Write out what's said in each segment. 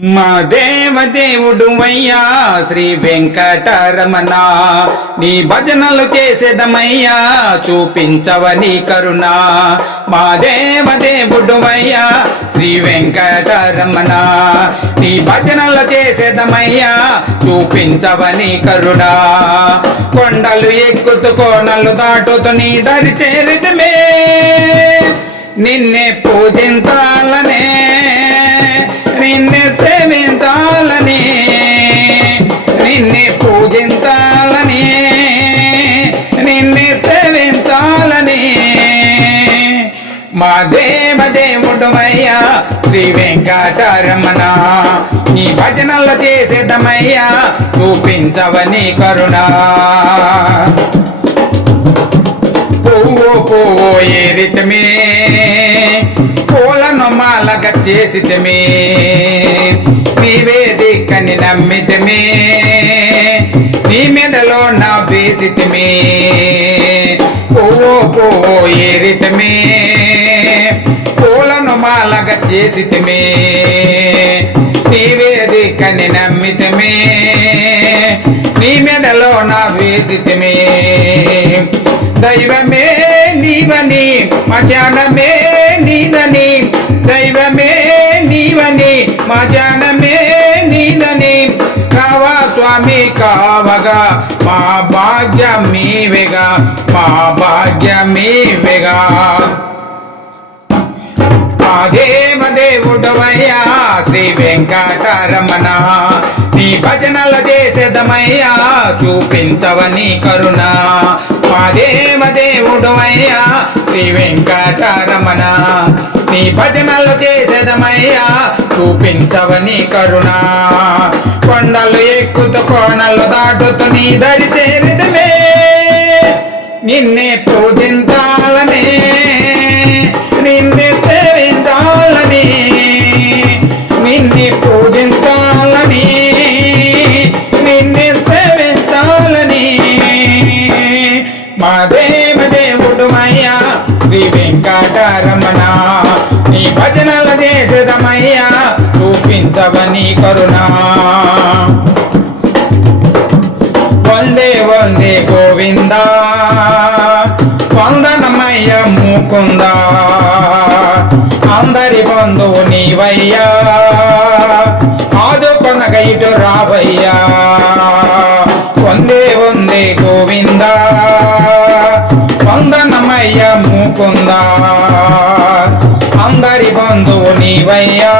మా దేవదేవుడు అయ్యా శ్రీ వెంకటరమణ. నీ భజనలు చేసేదమయ్యా చూపించవని కరుణ. మా దేవదేవుడు అయ్యా శ్రీ వెంకటరమణ. నీ భజనలు చేసేదమయ్యా చూపించవని కరుణ. కొండలు ఎక్కుతూ కోనలు దాటుతూ నీ దరి చేరిదమే నిన్నే పూజించాలనే నిన్నే సేవించాలని నిన్నే పూజించాలని నిన్నే సేవించాలని. మా దేవ దేవుడు అయ్యా శ్రీ వెంకటరమణ నీ భజనలు చేసేదమయ్యా చూపించవని కరుణ. పువ్వు పువ్వు ఏరితమే పూలను మాలగ చేసితమే నీవే దిక్కని నమ్మితమే నీ మెడలో నా వేసితమే పువ్వు పువ్వు ఏరితమే పూలను మాలగ చేసితమే నీవే దిక్కని నమ్మితమే నీ మెడలో నా వేసితమే దైవమే నీవని మజానమే నీదని దైవమే నీవని మా జానమే నీదని. కావా స్వామి కావగా మా భాగ్యం మీవెగా మా భాగ్యం మీవెగా మా దేవదేవుడవయ్యా శ్రీ వెంకటరమణ నీ భజనల చేసేదమయ్యా చూపించవని కరుణ. మా దేవదేవుడవయ్యా శ్రీ వెంకటరమణ. నీ భజనలు చేసేదమయ్యా చూపించవని కరుణ. కొండలు ఎక్కుతూ కోణలు దాటుతూ నీ దరి చేరిదమే. నిన్నే చేసేదమయ్యా? చూపించవని కరుణా. వందే వందే గోవింద. వందనమయ్య ముకుంద. అందరి బంధువు నీవయ్యా. ఆదుకొనగ ఇటు రావయ్యా. వందే వందే గోవింద. వందనమయ్య ముకుందా. నీవయ్యా.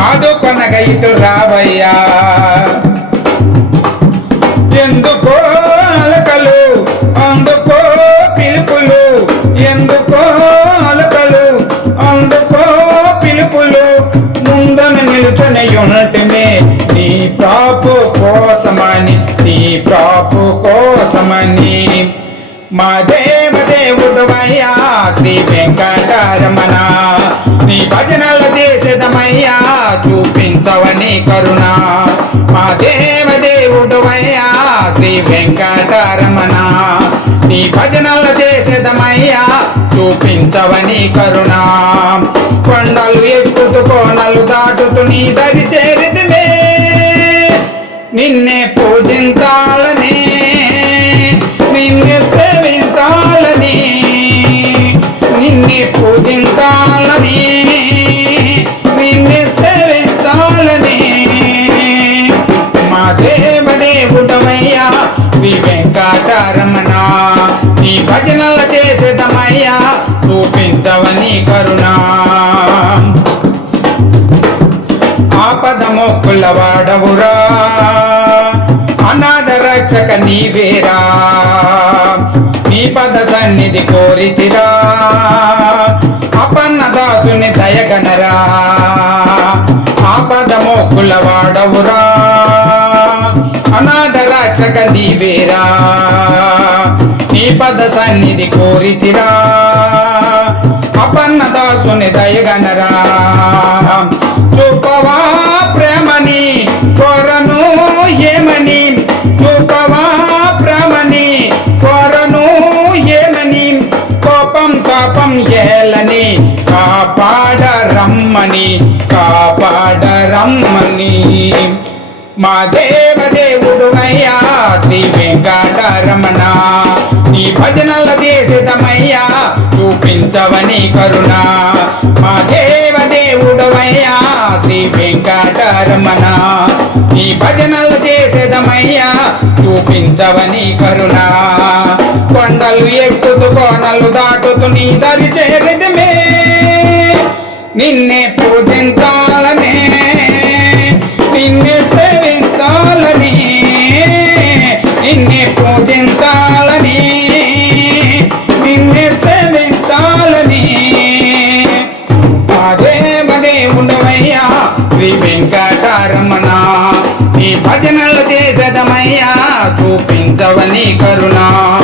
ఆదుకొనగ ఇటు రావయ్యా. ఎందుకో అలకలు అందుకో పిలుపులు ఎందుకో అలకలు అందుకో పిలుపులు ముందన నిలుచుని ఉండటమే నీ ప్రాపు కోసమని నీ ప్రాపు కోసమని. మా దేవదేవుడు అయ్యా శ్రీ వెంకటరమణ. వెంకటరమణ. నీ భజనలు చేసేదమయ్యా చూపించవని కరుణ. కొండలు ఎక్కుతూ కోనలు దాటుతూ నీ దరి చేరిదిమే నిన్నే పూజించాల మొక్కుల అనాథ రక్షక నీవేరా. నీ పద సన్నిధి కోరితిరా. అపన్న దాసుని దయగనరా. ఆపద మోకుల వాడవురా. అనాథ రక్షక నీవేరా. నీ పద సన్నిధి కోరితిరా. అపన్న దాసుని దయగనరా. ఏలని కాపాడరమ్మని కాపాడరమ్మని. మా దేవదేవుడు అయ్యా శ్రీ వెంకటరమణ. నీ భజనల చేసేదమయ్యా చూపించవని కరుణ. మా దేవదేవుడు అయ్యా శ్రీ వెంకటరమణ. నీ భజనల చేసేదమయ్యా చూపించవని కరుణ. కొండలు ఎక్కుతూ కోనలు దాటుతూ నీ దరి చేరిదమే. నిన్నే పూజించాలనే నిన్నే సేవించాలని నిన్నే పూజించాలని నిన్నే సేవించాలని. అదే మదే ఉండవయ్యా శ్రీ వెంకటరమణ నీ భజన చూపించవని